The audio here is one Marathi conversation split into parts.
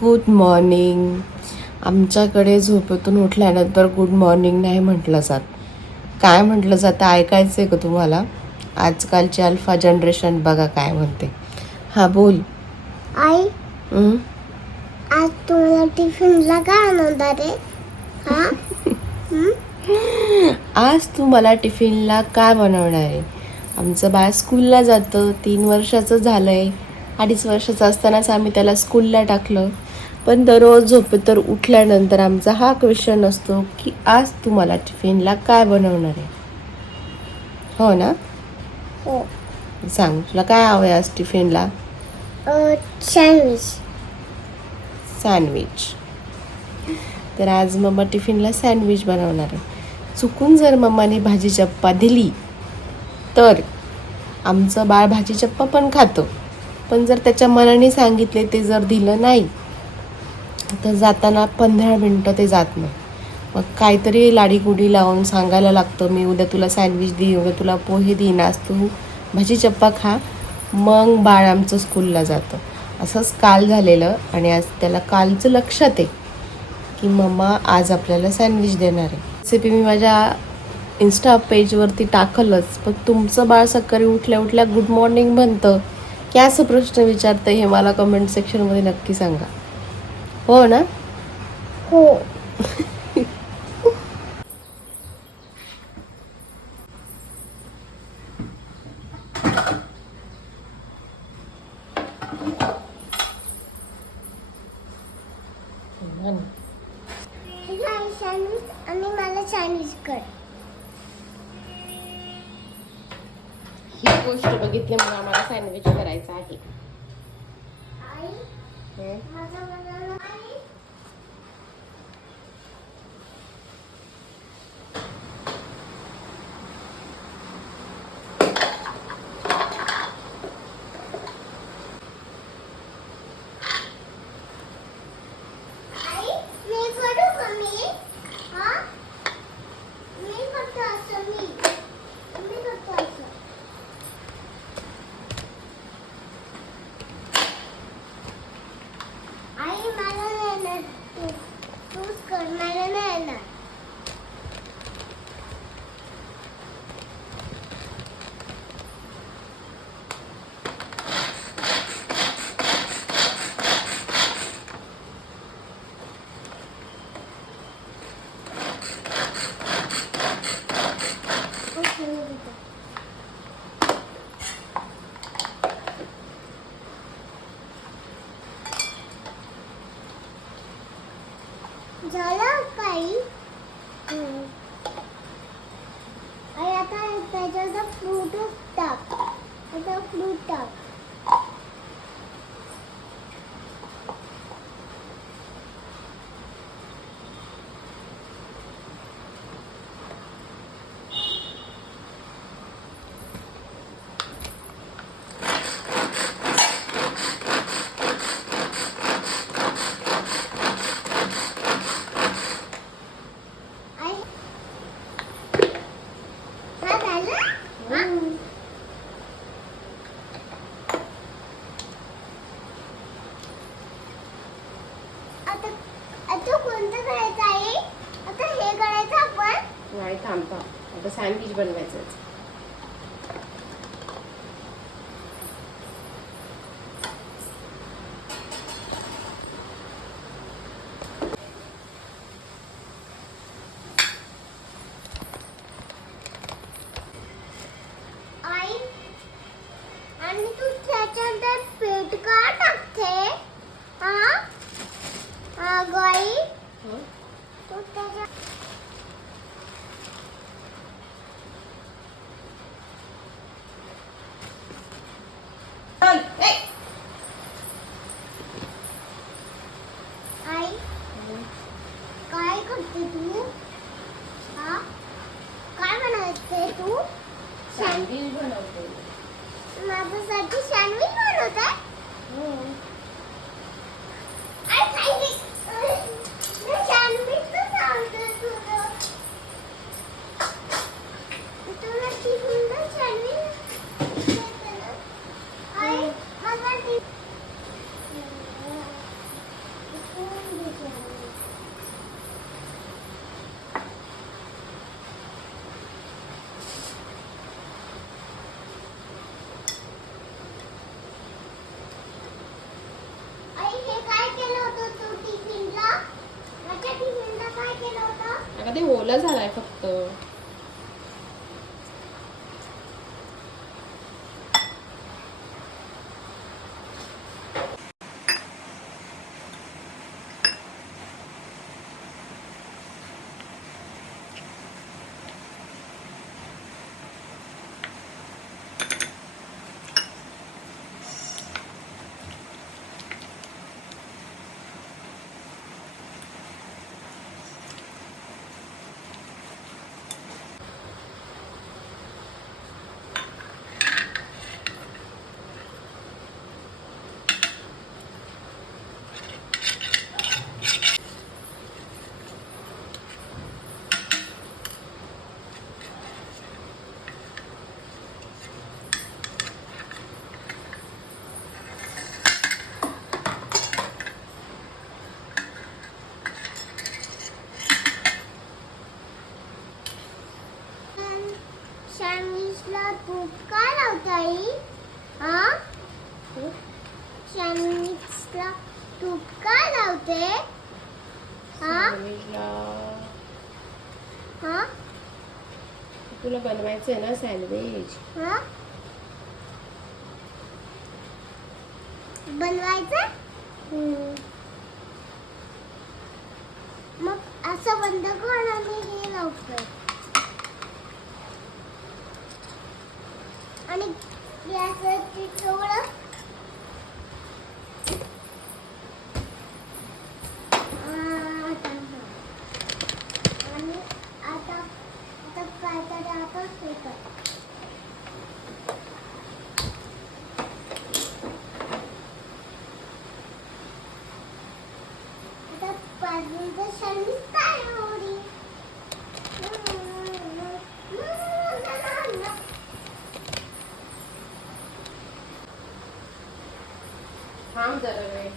गुड मॉर्निंग आमच्याकडे झोपेतून उठल्यानंतर गुड मॉर्निंग नाही म्हटलं जात. काय म्हटलं जातं ऐकायचं आहे का तुम्हाला? आजकालची अल्फा जनरेशन बघा काय म्हणते. हां बोल. आई हं? आज तुम्हाला टिफिनला काय आणणार आहे? हा? आज तू मला टिफिनला काय बनवणार आहे? आमचं बाळ स्कूलला जातं. तीन वर्षाचं झालं आहे अडीच वर्षाचं असतानाच आम्ही त्याला स्कूलला टाकलं. पण दररोज झोपे तर उठल्यानंतर आमचा हा क्वेश्चन असतो की आज तू मला टिफिनला काय बनवणार आहे? हो ना? हो. सांग तुला काय हवं आहे आज टिफिनला? सँडविच सँडविच तर आज मम्मा टिफिनला सँडविच बनवणार आहे. चुकून जर मम्माने भाजी चप्पा दिली तर आमचं बाळ भाजी चप्पा पण खातं. पण जर त्याच्या मनाने सांगितले ते जर दिलं नाही तर जाताना पंधरा मिनटं ते जात नाही. मग काहीतरी लाडीगुडी लावून सांगायला लागतं मी उद्या तुला सँडविच देईन उद्या तुला पोहे देईन आज तू भाजी चप्पा खा. मग बाळ आमचं स्कूलला जातं. असंच काल झालेलं आणि आज त्याला कालचं लक्षात आहे की मम्मा आज आपल्याला सँडविच देणार आहे. रेसिपी मी माझ्या इन्स्टा पेजवरती टाकलंच पण तुमचं बाळ सकाळी उठल्या उठल्या गुड मॉर्निंग म्हणतं की असं प्रश्न विचारतं हे मला कमेंट सेक्शनमध्ये नक्की सांगा. हो ना? हो. ठीक आहे सँडविच आणि मला सँडविच कर. ही गोष्ट बघितल्यामुळे आम्हाला सँडविच करायचं आहे आई माझा बनवला आई आई मी करू का मी हा मी करतो असं मी मी करतो असं आई मला नाही येणार तू तूच कर मला नाही येणार झालं काही आता त्याच्यात फ्रूट टाक. आता फ्रूट टाक आई हा झालं हा? आता आता कोणतं करायचं आहे आता हे करायचं आपण नाही थांबता. आता सँडविच बनवायचं आई आणि तू त्याच्यात पीठ का टाकते हा हा गाई तू त्याच्या आई काय करते तू? हा? काय बनवते तू? सँडविच बनवते. माझ्यासाठी सँडविच बनवत आहे सँडविच तुला टिफिनला सँडविच आई मला टिफिन अगं झालाय फक्त सँडविचला तूप काय लावता आई. हा? सँडविचला तूप काय लावते. हा? हा? तुला बनवायचंय ना सँडविच हा? बनवायचं मग असं बंद कर आणि हे लावतोय आणि गॅसवरती थोडं आ, थांब. आणि आता आता काहीतरी आता हे जरा वेळ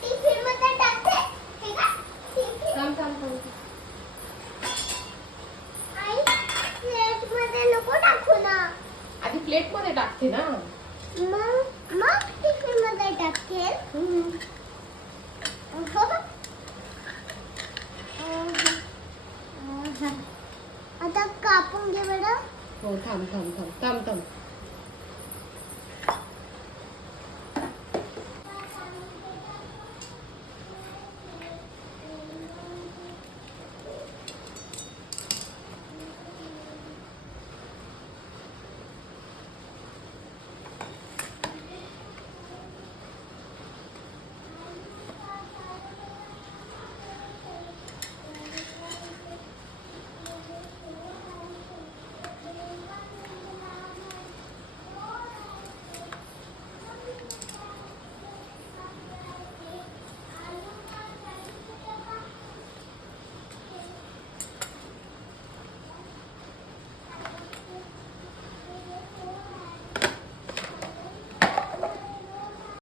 टिफिनमध्ये टाकते हे का टिफिन थांब थांब थांब आई प्लेटमध्ये नको टाकू ना आधी प्लेटमध्ये टाकते ना? मग मग टिफिनमध्ये टाकते आता कापून घे बरं. हो थांब थांब थांब. थांब थांब.